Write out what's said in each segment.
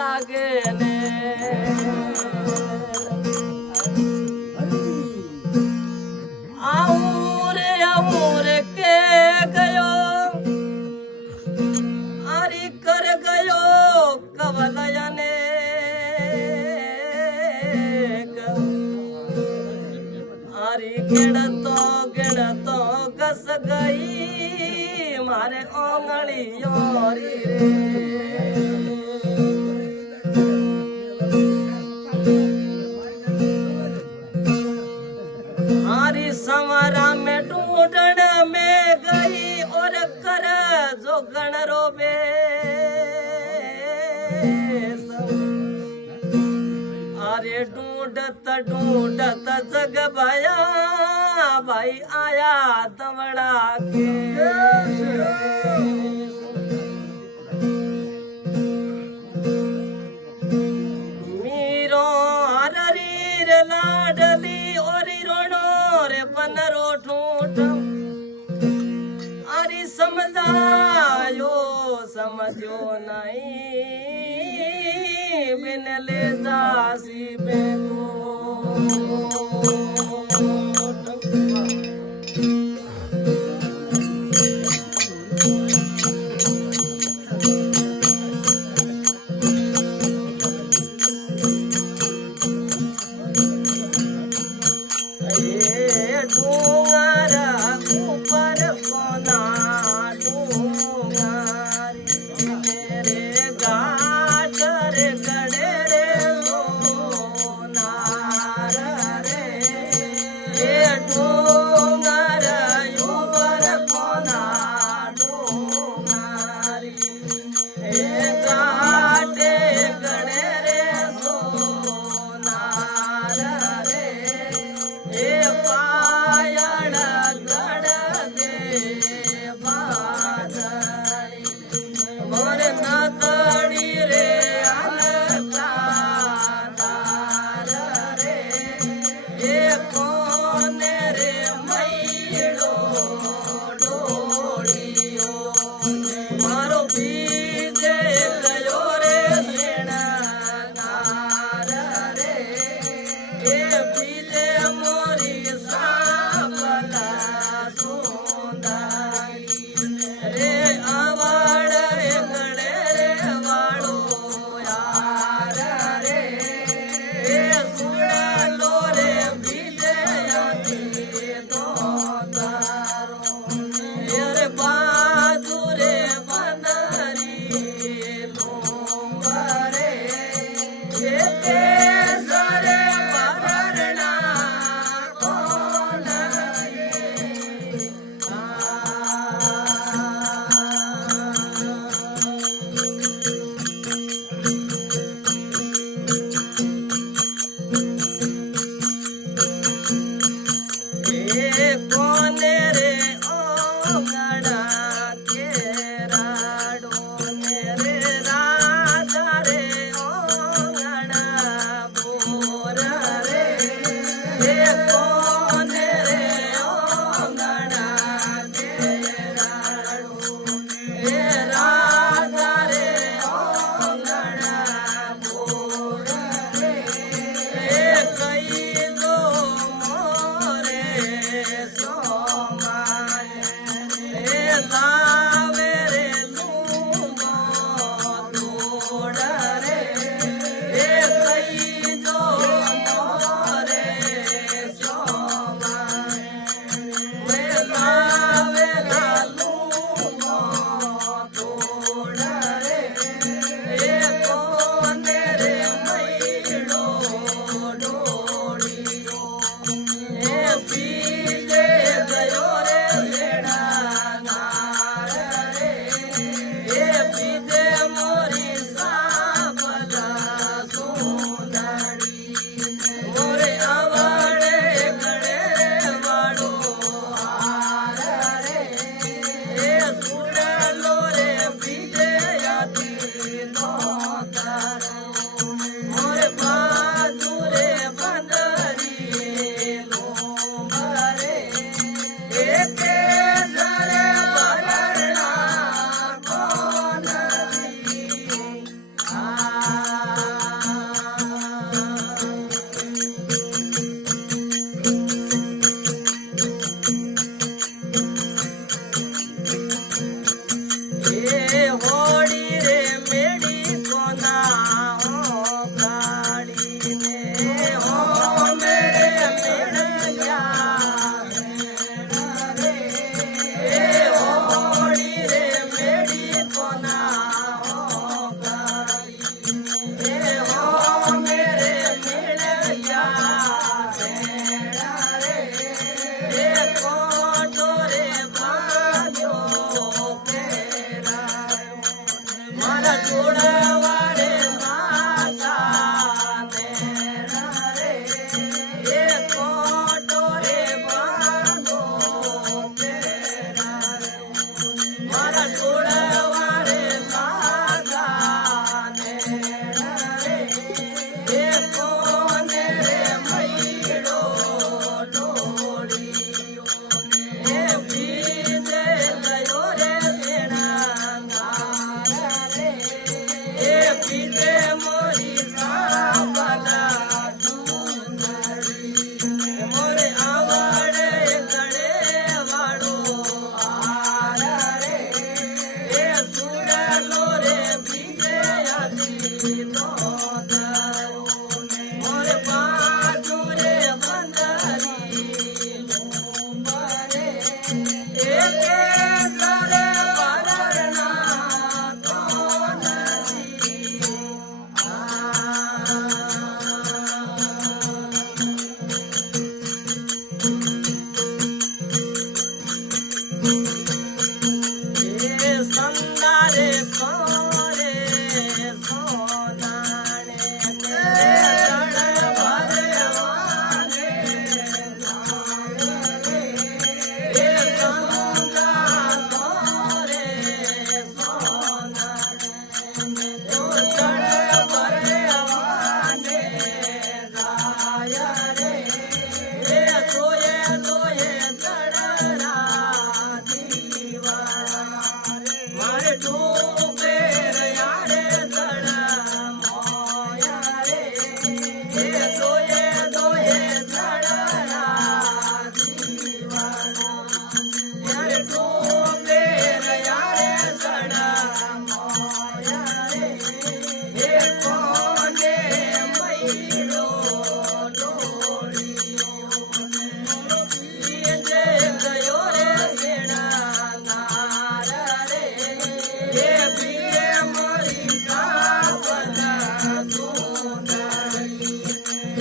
लागे ने आऊर के गयो आरी कर गयो कवलयने आरी गिणतो घस गई मारे ओंगली योरी आरी संवरा में ढूंढण में गई और कर जो गण रोबे अरे ढूंढत जग भया भाई आया दवड़ा के मीरो हरीर लाडली और रोणो रे बनरो ठूठ अरे समझायो समझो नहीं बिन ले दासी बेगो બીજે મોરી સાબલા મોરે આવડે ગળે વાળો હાર રે એ સુડલો રે બીજે આથી તો મોરે બાજુ રે બંદરી મુંબરે એકે સરે વરના તો નથી એ સંદારે કોરે સોનાણે ચડ ભરવાને એ સંદા કોરે સોનાણે ચડ ભરવાને જાય રે એ તોય તોય ચડરા દીવાના મારે ડૂબે રહ્યા રે દડા મોયા રે એ દોયે દોયે દડા દીવાના મારે ડૂબે રહ્યા રે દડા મોયા રે એ કોને મૈડો ડોળિયો જે ગયો રે સેડા નાર રે એ બીએ મોરી સાબલા સુંદરી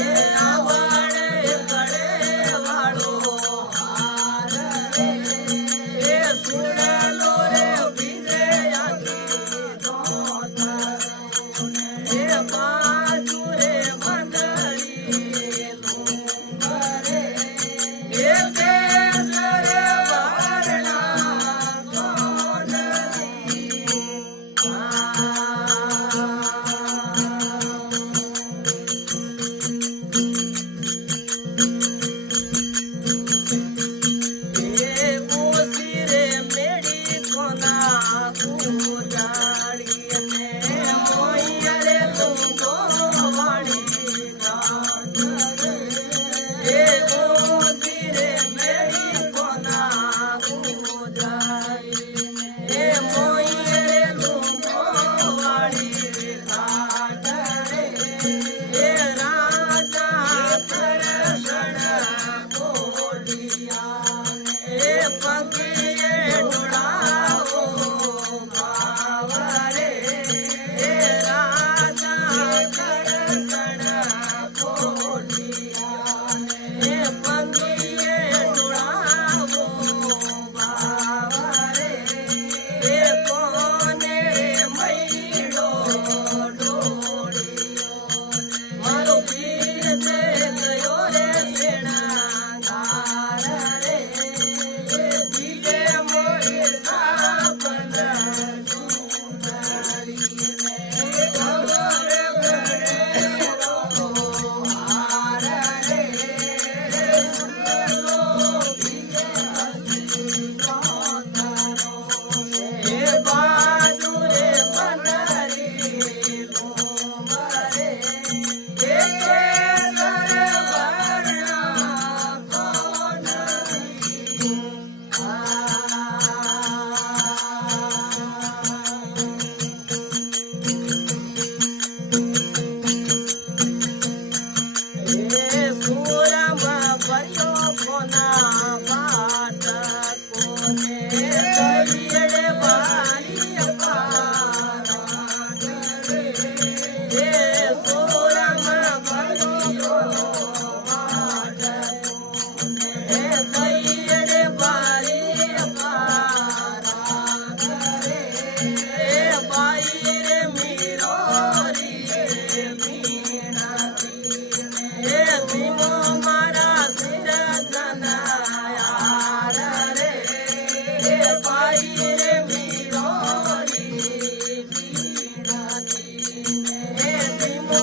એ આવડે ગળે વાળો હાર રે એ સુડલો રે બીજે આથી દોતા એ બાજુ રે મંડળી લુંગરે એ કેસરે વારના તો નથી એ ગોસી રે મેડી કોના ઉજાડી ને મોય રે લુંગો વાળી નાથ રે એ ગોસી રે મેડી કોના ઉજાડી એ મોય રે લુંગો વાળી નાથ રે એ રાજા કરશણ બોલિયા એ પગીએ ડોળાવો ભાવ રે એ રાજા કરશણ બોલિયા એ પગીએ ડોળાવો ભાવ રે એ કોને મૈડો ડોળિયો મારો પીર ગયો રે સેડા નાર રે એ બીજે મોરી સાબલા સુંદરી એ ખબર ભરેલો હાર રે એ સુડલો બીજે આથી દોતારો એ બાજુ રે બંદરી મુંબરે એ કેસરે વરના તો નથી એ સુરમાં ભર્યો કોના પાટ કોને કહીએ બારી પારા રે એ સુરમાં ભર્યો પાટ કોને કહીએ બારી પારા રે એ બાઈ રે મીરો રી મીણાતી એ ભીમો મારા સિર ધનાયા રે એ બાઈ રે મીરો રી મીણાતી એ ભીમો